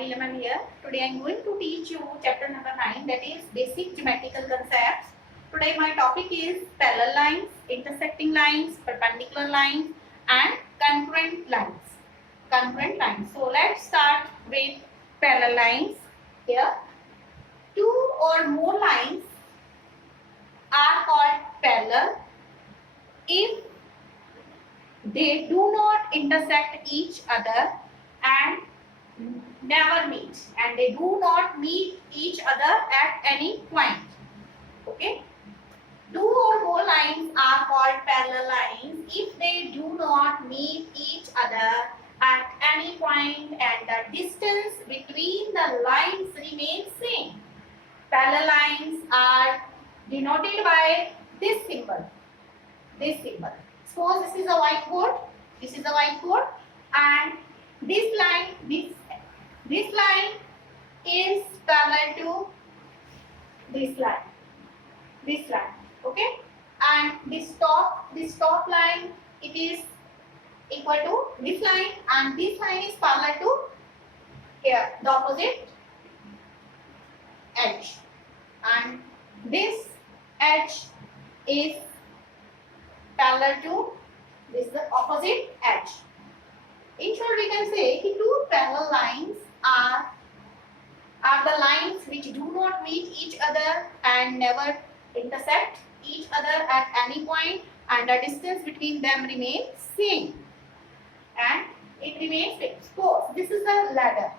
Leman here. Today I am going to teach you chapter number 9, that is basic geometrical concepts. Today my topic is parallel lines, intersecting lines, perpendicular lines and concurrent lines. So let's start with parallel lines. Here two or more lines are called parallel if they do not intersect each other and never meet, and they do not meet each other at any point. Okay, two or more lines are called parallel lines if they do not meet each other at any point and the distance between the lines remains same. Parallel lines are denoted by this symbol. Suppose this is a whiteboard. And this line is parallel to this line. Okay, and this top line, it is equal to this line, and this line is parallel to here, the opposite edge, and this edge is parallel to this, the opposite edge. In short, we can say the two parallel lines are the lines which do not meet each other and never intersect each other at any point, and the distance between them remains same. And it remains same. Suppose this is a ladder.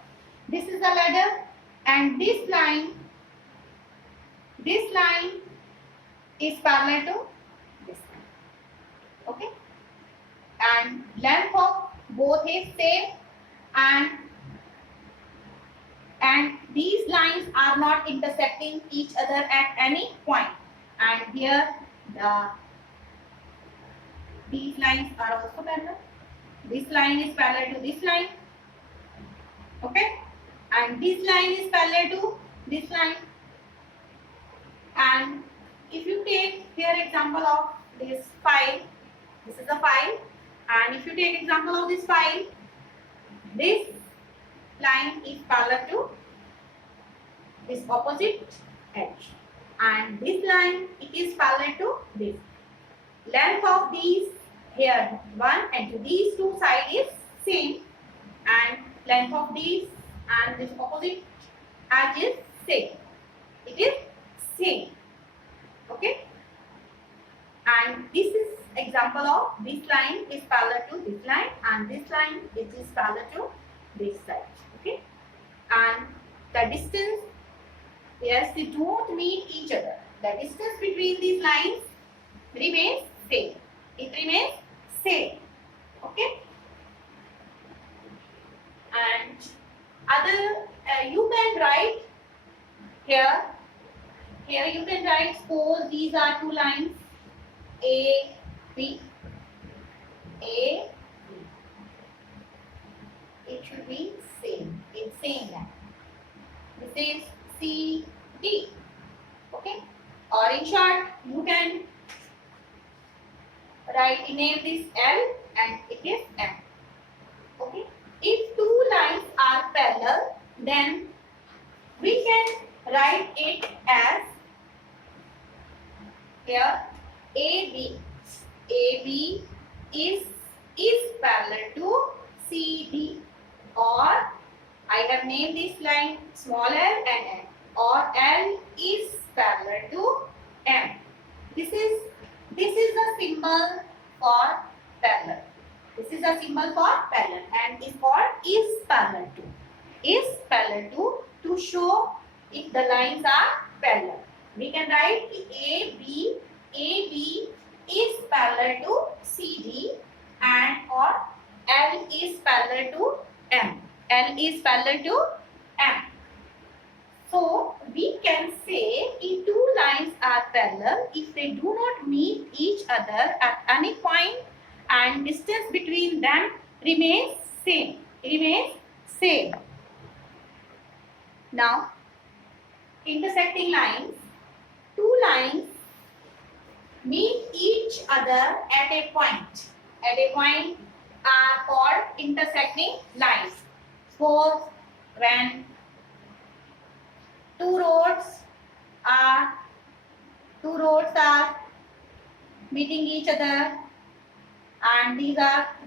And this line is parallel to this line. Okay, and length of both is same, and these lines are not intersecting each other at any point. And here these lines are also parallel. This line is parallel to this line. Okay, and this line is parallel to this line. And if you take here example of this file, this is a file, and if you take example of this file, this line is parallel to this opposite edge, and this line, it is parallel to this. Length of these here one and to these two sides is same, and length of these and this opposite edge is same. It is same. Okay, and this is example of this line is parallel to this line, and this line, it is parallel to this side. Okay, and the distance, yes, they don't meet each other. The distance between these lines remains same. It remains same. Okay, and other you can write here. Here you can write, suppose these are two lines A, B. It should be same. It's same line. This is C, D. Okay. Or in short, you can name this L and it is M. Okay. If two lines are parallel, then we can write it as here AB. AB is parallel to CD, or I have named this line small l and m, or L is parallel to M. This is the symbol for parallel. And is called is parallel to show if the lines are parallel. We can write AB is parallel to CD, and or L is parallel to M. So we can say if two lines are parallel if they do not meet each other at any point and distance between them remains same. Now, intersecting lines. Two lines meet each other at a point. Are called intersecting lines. Suppose when two roads are meeting each other, and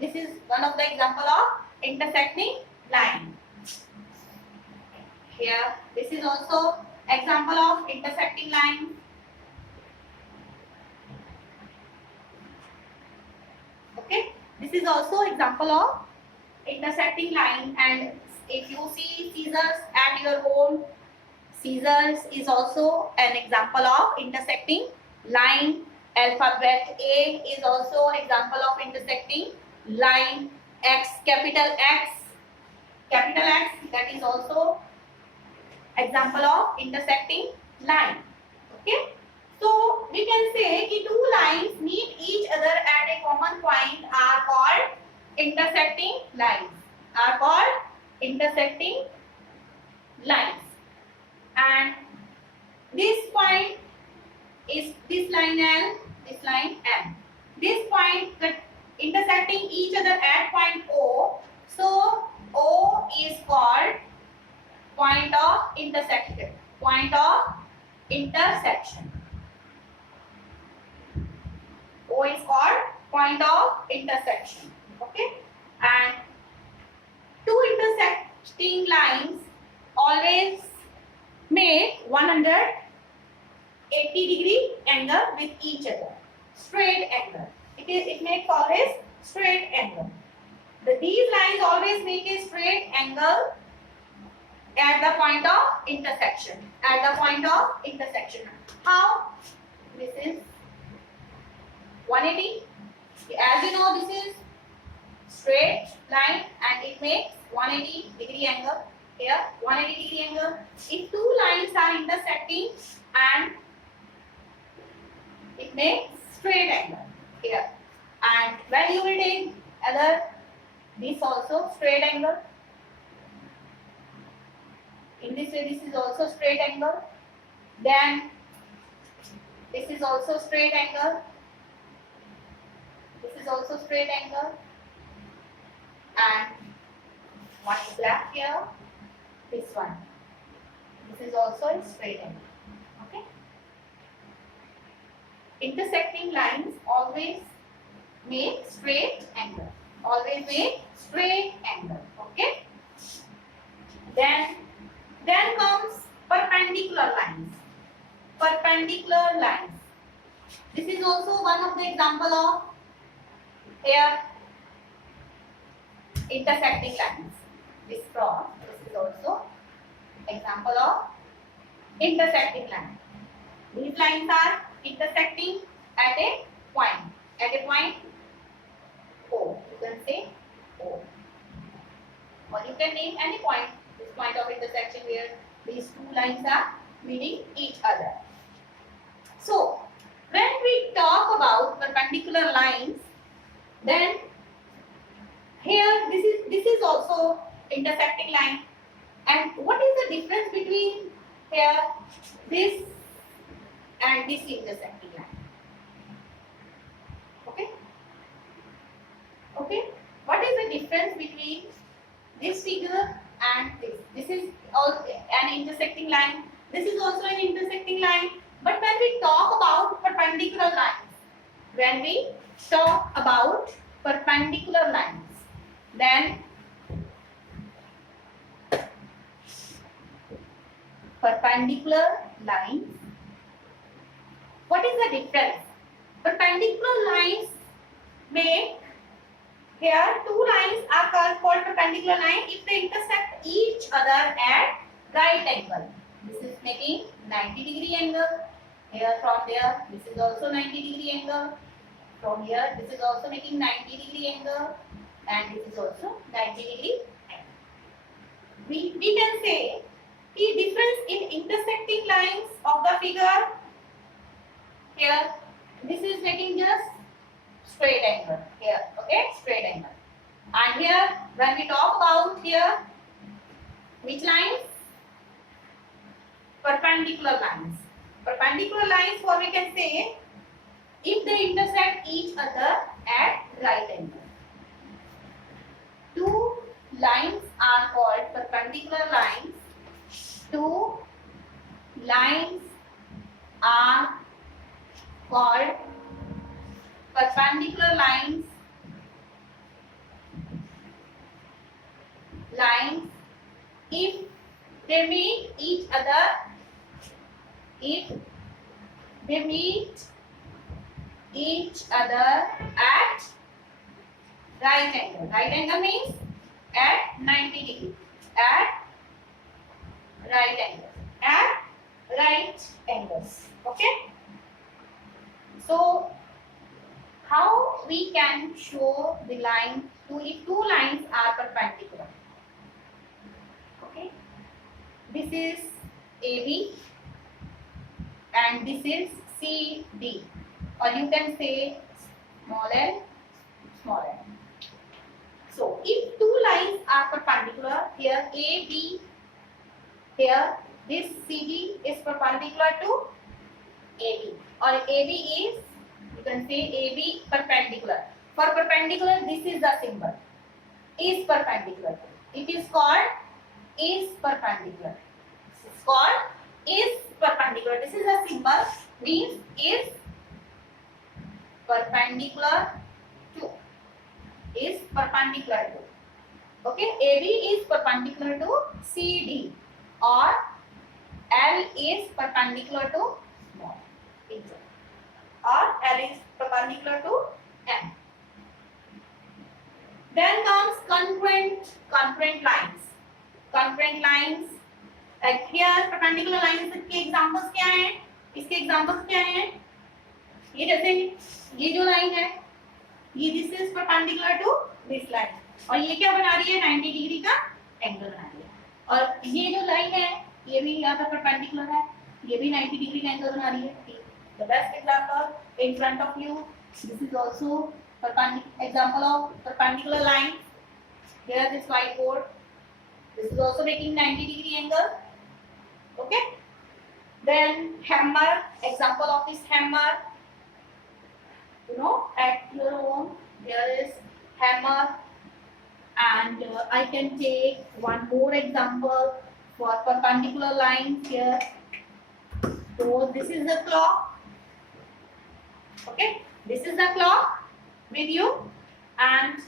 this is one of the example of intersecting line. Here this is also example of intersecting line. Okay, this is also example of intersecting line. And if you see scissors at your home, scissors is also an example of intersecting line. Alphabet A is also example of intersecting line. Capital X, that is also example of intersecting line. Okay, so we can say कि two lines meet each other at a common point are called intersecting lines. And this point is this line L, this line M. This point intersecting each other at point O. So O is called point of intersection. O is called point of intersection. Okay, and two intersecting lines always make 180-degree angle with each other. Straight angle. It makes always straight angle. These lines always make a straight angle at the point of intersection. How? This is 180. As you know, this is straight line and it makes 180-degree angle. Here 180-degree angle. If two lines are intersecting and it makes straight angle here. And when you will take this also straight angle. In this way, this is also straight angle. Then this is also straight angle. This is also straight angle. And one is left here. This one. This is also a straight angle. Okay. Intersecting lines always make straight angle. Okay. Then comes perpendicular lines. This is also one of the example of here intersecting lines. This is also example of intersecting line. These lines are intersecting at a point. O. You can say O. Or you can name any point. This point of intersection where these two lines are meeting each other. So, when we talk about perpendicular lines, then here this is also intersecting line. And what is the difference between here this and this intersecting line? Okay. What is the difference between this figure and this? This is also an intersecting line. This is also an intersecting line. But when we talk about perpendicular lines, then perpendicular lines, what is the difference? Perpendicular lines make, here two lines are called perpendicular line if they intersect each other at right angle. This is making 90-degree angle. Here from there, this is also 90-degree angle. From here, this is also making 90-degree angle. And this is also 90-degree angle. We can say the difference in intersecting lines of the figure. Here, this is making just straight angle. Here, okay, straight angle. And here, when we talk about here, which lines? Perpendicular lines. Perpendicular lines, what we can say, if they intersect each other at right angle. Two lines are called perpendicular lines. Two lines are called perpendicular lines. Lines if they meet each other. If they meet each other at right angle. Right angle means at 90 degree. At right angle. At right angles. Okay. So how we can show the line if two lines are perpendicular? Okay. This is AB and this is CD, or you can say small l, small l. So if two lines are perpendicular, here AB, here this CD is perpendicular to AB, or AB is, you can say AB perpendicular. For perpendicular, this is the symbol, is perpendicular. It is called is perpendicular. This is called is perpendicular. This is a symbol, means is perpendicular to. Is perpendicular to. Okay, AB is perpendicular to CD, or L is perpendicular to small, or L is perpendicular to M. Then comes congruent lines. Congruent lines, like here perpendicular lines के examples क्या हैं? इसके examples क्या हैं? ये जैसे ये जो line है, ये this is perpendicular to this line, और ये क्या बना रही है? 90 डिग्री का एंगल बना रही है. और ये जो line है, ये भी यहाँ पे perpendicular है, ये भी 90 डिग्री का एंगल बना रही है. The best example in front of you. This is also example of perpendicular line. Here this whiteboard. This is also making 90 degree angle. Okay. Then hammer. Example of this hammer. You know, at your home there is hammer, and I can take one more example for perpendicular lines here. So this is the clock. Okay, this is the clock with you, and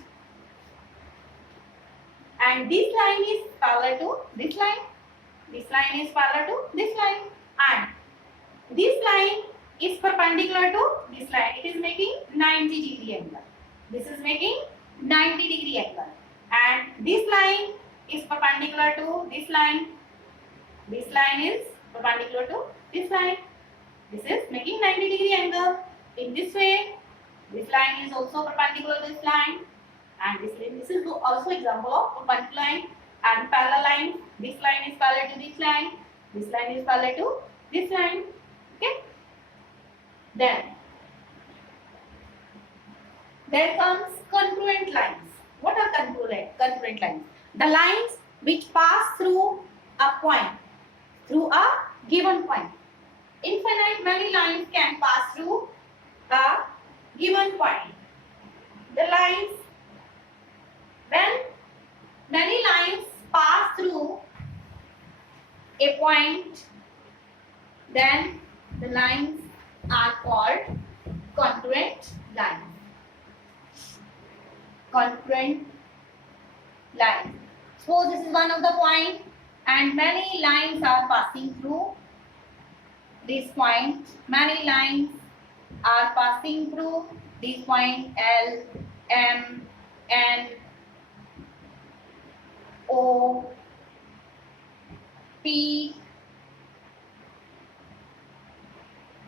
this line is parallel to this line. This line is parallel to this line, and this line is perpendicular to this line. It is making 90 degree angle. This is making 90 degree angle, and this line is perpendicular to this line. This line is perpendicular to this line. This is making 90 degree angle. In this way, this line is also perpendicular to this line, and this is also example of perpendicular line and parallel line. This line is parallel to this line. This line is parallel to this line. Okay. Then there comes congruent lines. What are congruent lines? The lines which pass through a point, through a given point. Infinite many lines can pass through a given point. The lines, when many lines pass through a point, then the lines are called congruent lines. Congruent lines. So this is one of the point, and many lines are passing through this point. Many lines are passing through this point, L, M, N, O, P.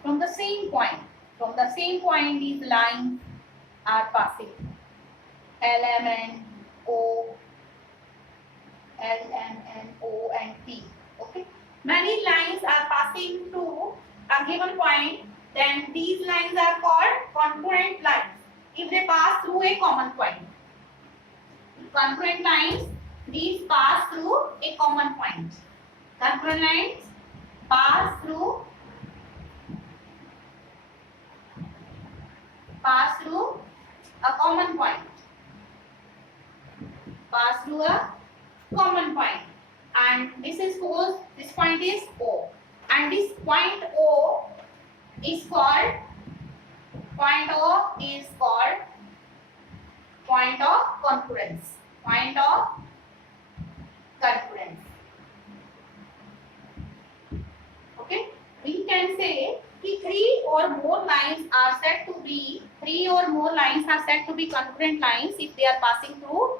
From the same point, these lines are passing. L, M, N, O, L, M, N, O, and P. Okay. Many lines are passing through a given point. Then these lines are called congruent lines if they pass through a common point. Congruent lines, these pass through a common point. Congruent lines pass through a common point. pass through a common point, and this is suppose this point is O, and this point O is called point of concurrence. Point of concurrence. Okay, we can say three or more lines are said to be concurrent lines if they are passing through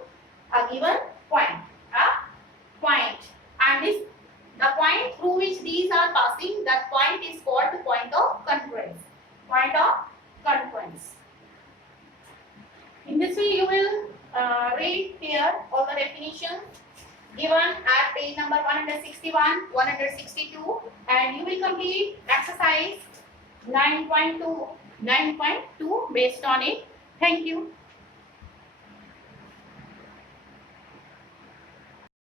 a given point. And this the point through which these are passing, that point is called the point of concurrence. Point of concurrence. In this way, you will read here all the definitions given at page number 161, 162, and you will complete exercise 9.2 based on it. Thank you.